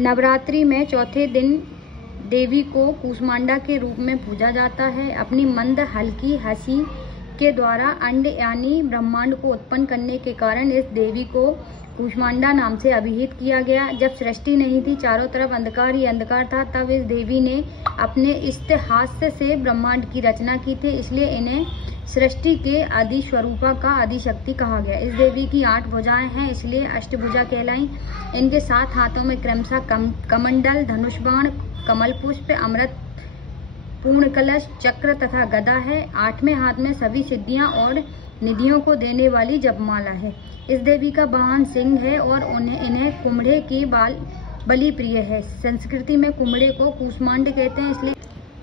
नवरात्रि में चौथे दिन देवी को कूष्मांडा के रूप में पूजा जाता है। अपनी मंद हल्की हंसी के द्वारा अंड यानी ब्रह्मांड को उत्पन्न करने के कारण इस देवी को कूष्मांडा नाम से अभिहित किया गया। जब सृष्टि नहीं थी, चारों तरफ अंधकार ही अंधकार था, तब इस देवी ने अपने इष्टहास्य से ब्रह्मांड की रचना की थी, इसलिए इन्हें सृष्टि के आदि स्वरूपा का आदिशक्ति कहा गया। इस देवी की 8 भुजाएं हैं, इसलिए अष्टभुजा कहलाई। इनके 7 हाथों में क्रमशः कमंडल, धनुष बाण, कमल पुष्प, अमृत पूर्ण कलश, चक्र तथा गदा है। 8वें हाथ में सभी सिद्धियां और निधियों को देने वाली जपमाला है। इस देवी का वाहन सिंह है और इन्हें कुम्हड़े की बलि प्रिय है। संस्कृति में कुम्हड़े को कूष्मांड कहते हैं,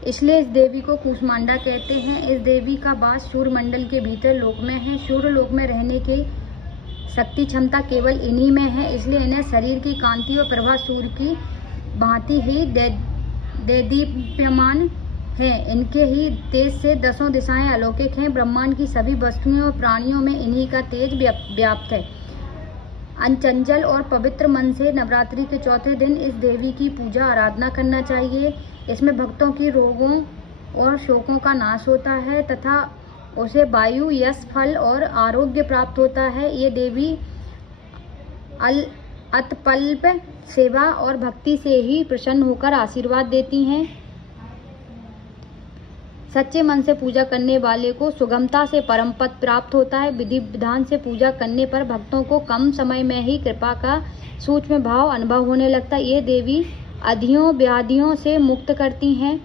इसलिए इस देवी को कूष्मांडा कहते हैं। इस देवी का वास सूर्य मंडल के भीतर लोक में है। सूर्य लोक में रहने की शक्ति क्षमता केवल इन्हीं में है, इसलिए इन्हें शरीर की कांति और प्रभा सूर्य की भांति ही देदीप्यमान है। इनके ही तेज से 10 दिशाएं अलौकिक हैं। ब्रह्मांड की सभी वस्तुओं और प्राणियों में इन्हीं का तेज व्याप्त है। अनचंचल और पवित्र मन से नवरात्रि के चौथे दिन इस देवी की पूजा आराधना करना चाहिए। इसमें भक्तों की रोगों और शोकों का नाश होता है तथा उसे वायु, यश, फल और आरोग्य प्राप्त होता है। ये देवी अतपल्प सेवा और भक्ति से ही प्रसन्न होकर आशीर्वाद देती हैं। सच्चे मन से पूजा करने वाले को सुगमता से परम पद प्राप्त होता है। विधि विधान से पूजा करने पर भक्तों को कम समय में ही कृपा का सूक्ष्म भाव अनुभव होने लगता है। ये देवी अधियों व्याधियों से मुक्त करती हैं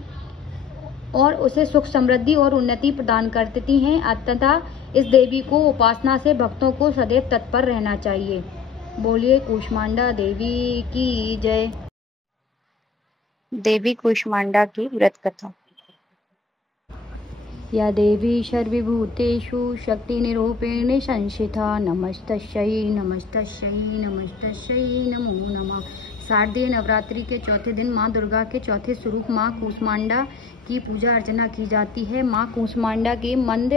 और उसे सुख, समृद्धि और उन्नति प्रदान करती हैं। तथा इस देवी को उपासना से भक्तों को सदैव तत्पर रहना चाहिए। बोलिए कूष्मांडा देवी की जय। देवी कूष्मांडा की व्रत कथा। या देवी सर्वभूतेषु शक्तिनिरूपेण संस्थिता नमस्तस्यै नमस्तस्यै नमस्तस्यै नमो नमः। शारदीय नवरात्रि के चौथे दिन माँ दुर्गा के चौथे स्वरूप माँ कूष्मांडा की पूजा अर्चना की जाती है। माँ कूष्मांडा की मंद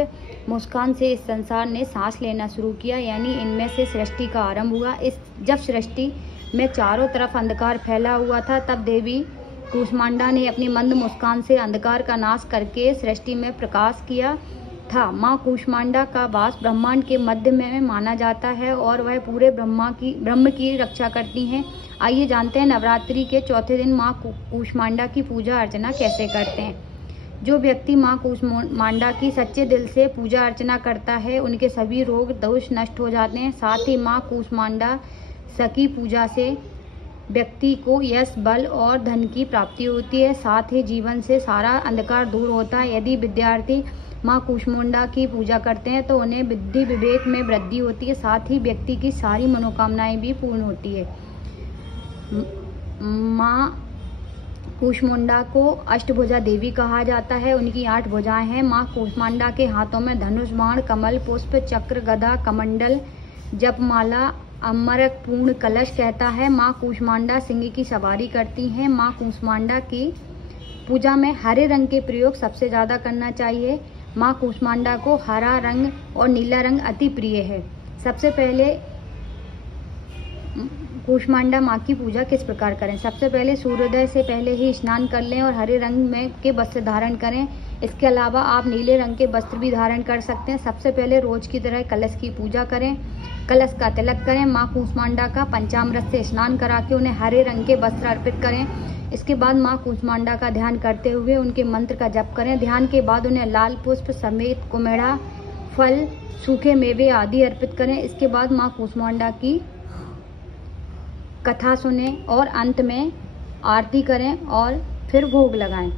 मुस्कान से इस संसार ने सांस लेना शुरू किया, यानी इनमें से सृष्टि का आरंभ हुआ। जब सृष्टि में चारों तरफ अंधकार फैला हुआ था, तब देवी कूष्मांडा ने अपनी मंद मुस्कान से अंधकार का नाश करके सृष्टि में प्रकाश किया था। माँ कूष्मांडा का वास ब्रह्मांड के मध्य में माना जाता है और वह पूरे ब्रह्म की रक्षा करती हैं। आइए जानते हैं नवरात्रि के चौथे दिन माँ कूष्मांडा की पूजा अर्चना कैसे करते हैं। जो व्यक्ति माँ कूष्मांडा की सच्चे दिल से पूजा अर्चना करता है, उनके सभी रोग दोष नष्ट हो जाते हैं। साथ ही माँ कूष्मांडा सकी पूजा से व्यक्ति को यश, बल और धन की प्राप्ति होती है। साथ ही जीवन से सारा अंधकार दूर होता है। यदि विद्यार्थी माँ कूष्मांडा की पूजा करते हैं तो उन्हें बुद्धि विवेक में वृद्धि होती है। साथ ही व्यक्ति की सारी मनोकामनाएं भी पूर्ण होती है। माँ कूष्मांडा को अष्टभुजा देवी कहा जाता है। उनकी 8 भुजाएं हैं। माँ कूष्मांडा के हाथों में धनुष बाण, कमल पुष्प, चक्र, गदा, कमंडल, जपमाला, अमृत पूर्ण कलश कहता है। माँ कूष्मांडा सिंह की सवारी करती हैं। माँ कूष्मांडा की पूजा में हरे रंग के प्रयोग सबसे ज्यादा करना चाहिए। माँ कूष्मांडा को हरा रंग और नीला रंग अति प्रिय है। सबसे पहले कूष्मांडा माँ की पूजा किस प्रकार करें। सबसे पहले सूर्योदय से पहले ही स्नान कर लें और हरे रंग के वस्त्र धारण करें। इसके अलावा आप नीले रंग के वस्त्र भी धारण कर सकते हैं। सबसे पहले रोज की तरह कलश की पूजा करें, कलश का तिलक करें। माँ कूष्मांडा का पंचामृत से स्नान करा के उन्हें हरे रंग के वस्त्र अर्पित करें। इसके बाद माँ कूष्मांडा का ध्यान करते हुए उनके मंत्र का जप करें। ध्यान के बाद उन्हें लाल पुष्प समेत कुम्हड़ा, फल, सूखे मेवे आदि अर्पित करें। इसके बाद माँ कूष्मांडा की कथा सुनें और अंत में आरती करें और फिर भोग लगाएं।